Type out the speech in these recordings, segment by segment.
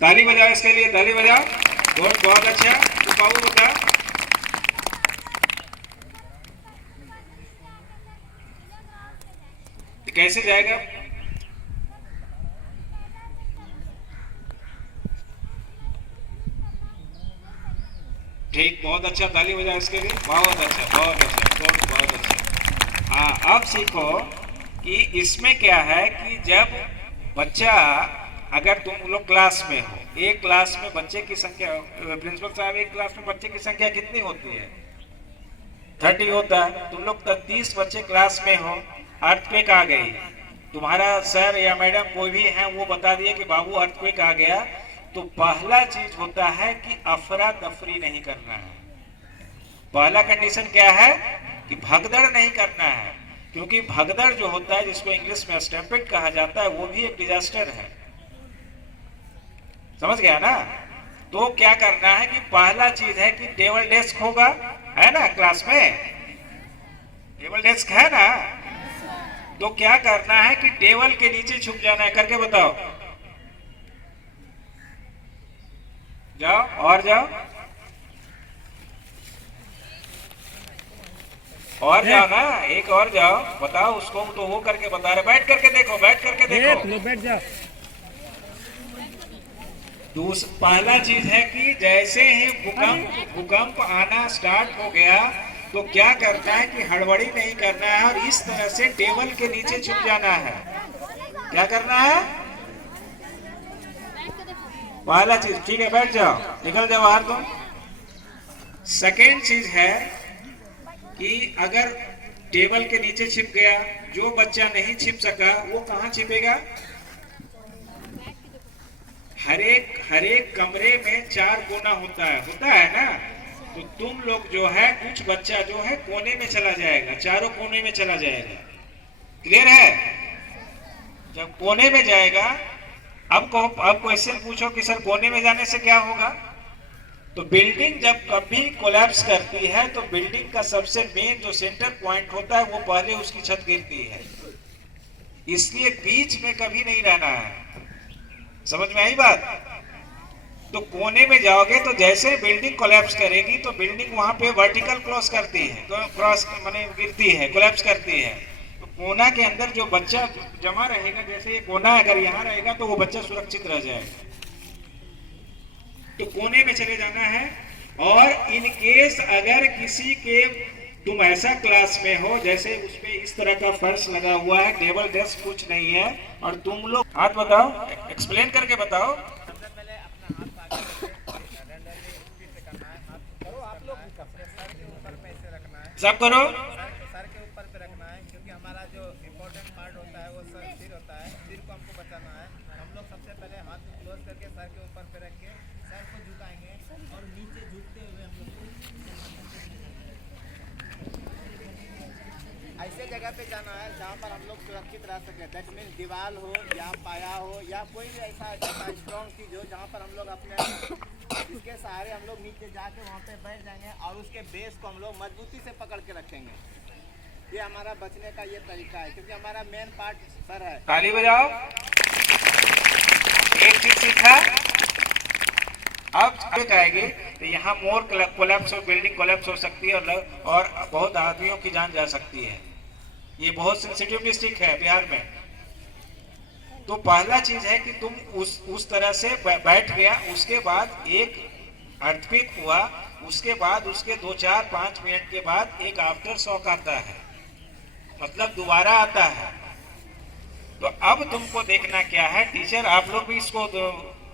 ताली बजाओ इसके लिए, ताली बजाओ। बहुत अच्छा। तो बाबू बता, कैसे जाएगा? ठीक, बहुत अच्छा, ताली बजाओ इसके लिए। बहुत अच्छा, बहुत अच्छा, बहुत अच्छा। हाँ, अब सीखो कि इसमें क्या है कि जब बच्चा, अगर तुम लोग क्लास में हो, एक क्लास में बच्चे की संख्या, प्रिंसिपल साहब एक क्लास में बच्चे की संख्या कितनी होती है? 30 होता है। तुम लोग 30 बच्चे क्लास में हो, अर्थक्वेक आ गई, तुम्हारा सर या मैडम कोई भी है वो बता दिए कि बाबू अर्थक्वेक आ गया, तो पहला चीज होता है कि अफरा तफरी नहीं करना है। पहला कंडीशन क्या है कि भगदड़ नहीं करना है, क्योंकि भगदड़ जो होता है, जिसको इंग्लिश में स्टैम्पेड कहा जाता है, वो भी एक डिजास्टर है। समझ गया ना? तो क्या करना है कि पहला चीज है कि टेबल डेस्क होगा, है ना? क्लास में टेबल डेस्क है ना? तो क्या करना है कि टेबल के नीचे छुप जाना है। करके बताओ, जाओ और जाओ और जाओ ना, एक और जाओ, बताओ उसको। तो वो करके बता रहे, बैठ करके देखो, बैठ करके देखो, बैठ जाओ। पहला चीज है कि जैसे ही भूकंप आना स्टार्ट हो गया, तो क्या करना है कि हड़बड़ी नहीं करना है और इस तरह से टेबल के नीचे छुप जाना है। क्या करना है? पहला चीज, ठीक है, बैठ जाओ, निकल जाओ बाहर तुम। सेकेंड चीज है कि अगर टेबल के नीचे छिप गया, जो बच्चा नहीं छिप सका वो कहाँ छिपेगा? हर एक कमरे में 4 कोना होता है ना? तो तुम लोग जो है, कुछ बच्चा जो है कोने में चला जाएगा, चारों कोने में चला जाएगा। क्लियर है? जब कोने में जाएगा, अब क्वेश्चन पूछो कि सर कोने में जाने से क्या होगा? तो बिल्डिंग जब कभी कोलैप्स करती है, तो बिल्डिंग का सबसे मेन जो सेंटर पॉइंट होता है, वो पहले उसकी छत गिरती है। इसलिए बीच में कभी नहीं रहना है। समझ में आई बात? तो कोने में जाओगे तो जैसे बिल्डिंग कोलैप्स करेगी, तो बिल्डिंग वहां पे वर्टिकल क्रॉस करती है, तो क्रॉस माने गिरती है, कोलैप्स करती है। तो कोना के अंदर जो बच्चा जमा रहेगा, जैसे ये कोना अगर यहाँ रहेगा तो वो बच्चा सुरक्षित रह जाएगा। तो कोने में चले जाना है। और इन केस अगर किसी के, तुम ऐसा क्लास में हो जैसे उसमें इस तरह का फर्श लगा हुआ है, टेबल डेस्क कुछ नहीं है, और तुम लोग हाथ बताओ, एक्सप्लेन करके बताओ। सब करो, सर के ऊपर पे रखना है, क्योंकि हमारा जो इम्पोर्टेंट पार्ट होता है वो सिर होता है। सिर को हमको बचाना है। हम लोग सबसे पहले हाथ क्लोज करके सर के ऊपर पे रख के सर को झुकाएंगे, और नीचे झुकते हुए हम लोग ऐसे जगह पे जाना है जहाँ पर हम लोग सुरक्षित रह सके। दैट मीन्स दीवार हो या पाया हो या कोई भी ऐसा स्ट्रॉन्ग चीज हो जहाँ पर हम लोग अपने इसके सहारे हम लोग नीचे जाके वहाँ पे बैठ जाएंगे, और उसके बेस को हम लोग मजबूती से पकड़ के रखेंगे। ये हमारा बचने का ये तरीका है, क्योंकि हमारा मेन पार्ट सर है। ताली बजाओ। एक चीज सीखा, अब आएगी तो यहाँ मोर कोलैप्स, बिल्डिंग कोलैप्स हो सकती है, और बहुत आदमियों की जान जा सकती है। ये बहुत सेंसिटिव डिस्ट्रिक्ट है बिहार में। तो पहला चीज है कि तुम उस तरह से बैठ गया, उसके बाद एक अर्थक्वेक हुआ, उसके बाद उसके 2-4-5 मिनट के बाद एक आफ्टर शॉक आता है, मतलब दोबारा आता है। तो अब तुमको देखना क्या है, टीचर आप लोग भी इसको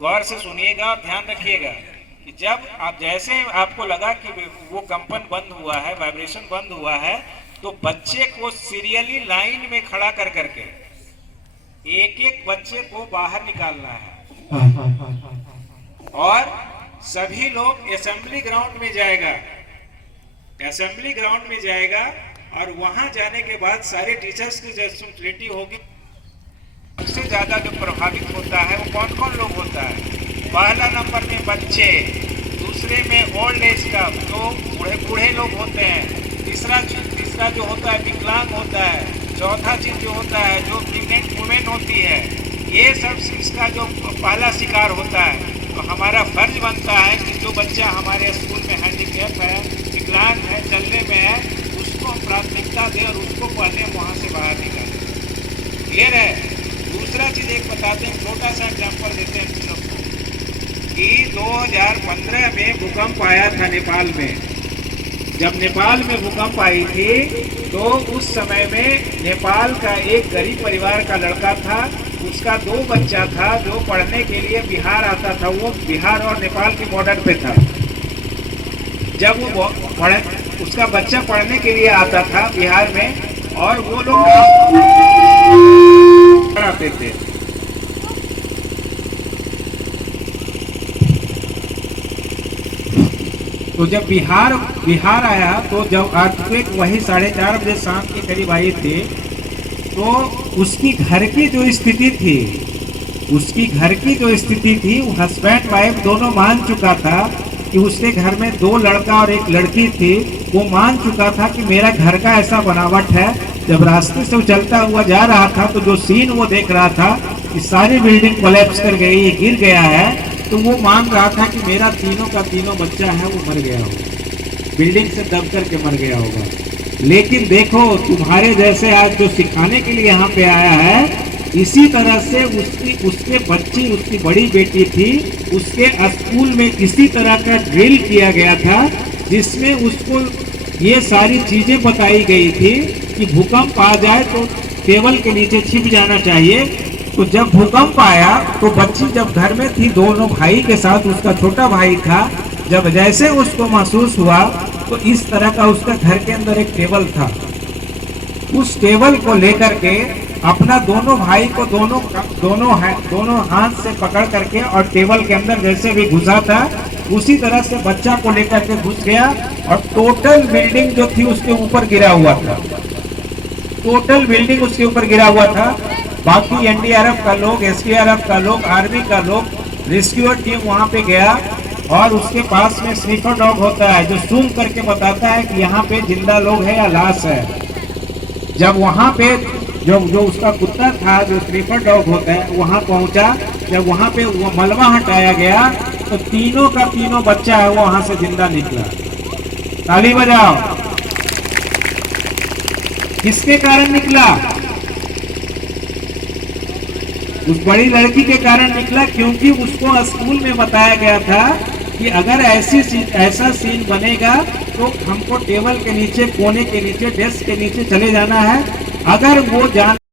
गौर से सुनिएगा और ध्यान रखिएगा कि जब आप, जैसे आपको लगा कि वो कंपन बंद हुआ है, वाइब्रेशन बंद हुआ है, तो बच्चे को सीरियली लाइन में खड़ा कर करके एक एक बच्चे को बाहर निकालना है, और सभी लोग असेंबली ग्राउंड में जाएगा, असेंबली ग्राउंड में जाएगा, और वहां जाने के बाद सारे टीचर्स की रिस्पॉन्सिबिलिटी होगी। सबसे ज्यादा जो प्रभावित होता है वो कौन कौन लोग होता है? पहला नंबर में बच्चे, दूसरे में ओल्ड एज स्टाफ, जो बूढ़े लोग होते हैं, तीसरा जो होता है विकलांग होता है, चौथा चीज जो होता है जो प्रेग्नेंट वुमेन होती है, ये सब इसका जो पहला शिकार होता है। तो हमारा फर्ज बनता है कि जो बच्चा हमारे स्कूल में हैंडीकैप है, विकलांग है, चलने में है, उसको हम प्राथमिकता दें और उसको पहले वहाँ से बाहर निकालें। क्लियर है। दूसरा चीज़ एक बताते हैं, छोटा सा एग्जाम्पल देते हैं हम लोग को कि 2015 में भूकंप आया था नेपाल में। जब नेपाल में भूकंप आई थी तो उस समय में नेपाल का एक गरीब परिवार का लड़का था, उसका 2 बच्चा था जो पढ़ने के लिए बिहार आता था। वो बिहार और नेपाल के बॉर्डर पे था। जब वो उसका बच्चा पढ़ने के लिए आता था बिहार में, और वो लोग आते थे। तो जब बिहार आया तो जब अर्थक्वेक वही 4:30 बजे शाम के करीब आई थी, तो उसकी घर की जो स्थिति थी वो हस्बैंड वाइफ दोनों मान चुका था कि उसके घर में 2 लड़का और 1 लड़की थी। वो मान चुका था कि मेरा घर का ऐसा बनावट है। जब रास्ते से वो चलता हुआ जा रहा था तो जो सीन वो देख रहा था कि सारी बिल्डिंग कोलैप्स कर गई, ये गिर गया है, तो वो मान रहा था कि मेरा तीनों का तीनों बच्चा है वो मर गया होगा, बिल्डिंग से दब करके मर गया होगा। लेकिन देखो, तुम्हारे जैसे आज जो सिखाने के लिए यहाँ पे आया है, इसी तरह से उसके बच्ची, उसकी बड़ी बेटी थी, उसके स्कूल में इसी तरह का ड्रिल किया गया था, जिसमें उसको ये सारी चीजें बताई गई थी कि भूकंप आ जाए तो टेबल के नीचे छिप जाना चाहिए। तो जब भूकंप आया तो बच्ची जब घर में थी दोनों भाई के साथ, उसका छोटा भाई था, जब जैसे उसको महसूस हुआ तो इस तरह का उसका घर के अंदर एक टेबल था। उस टेबल को लेकर के अपना दोनों भाई को दोनों हाथ से पकड़ करके और टेबल के अंदर जैसे भी घुसा था, उसी तरह से बच्चा को लेकर के घुस गया और टोटल बिल्डिंग जो थी उसके ऊपर गिरा हुआ था। टोटल बिल्डिंग उसके ऊपर गिरा हुआ था। बाकी एनडीआरएफ का लोग, एसडीआरएफ का लोग, आर्मी का लोग, रेस्क्यू टीम वहां पे गया और उसके पास में स्निफर डॉग होता है जो सूंघ करके बताता है कि यहाँ पे जिंदा लोग है या लाश है। जब वहां पे जो उसका कुत्ता था, जो स्निफर डॉग होता है, वहां पहुंचा, जब वहां पे वो मलबा हटाया गया तो तीनों का तीनों बच्चा है वो वहां से जिंदा निकला। ताली बजाओ। किसके कारण निकला? उस बड़ी लड़की के कारण निकला, क्योंकि उसको स्कूल में बताया गया था कि अगर ऐसा सीन बनेगा तो हमको टेबल के नीचे, कोने के नीचे, डेस्क के नीचे चले जाना है। अगर वो जान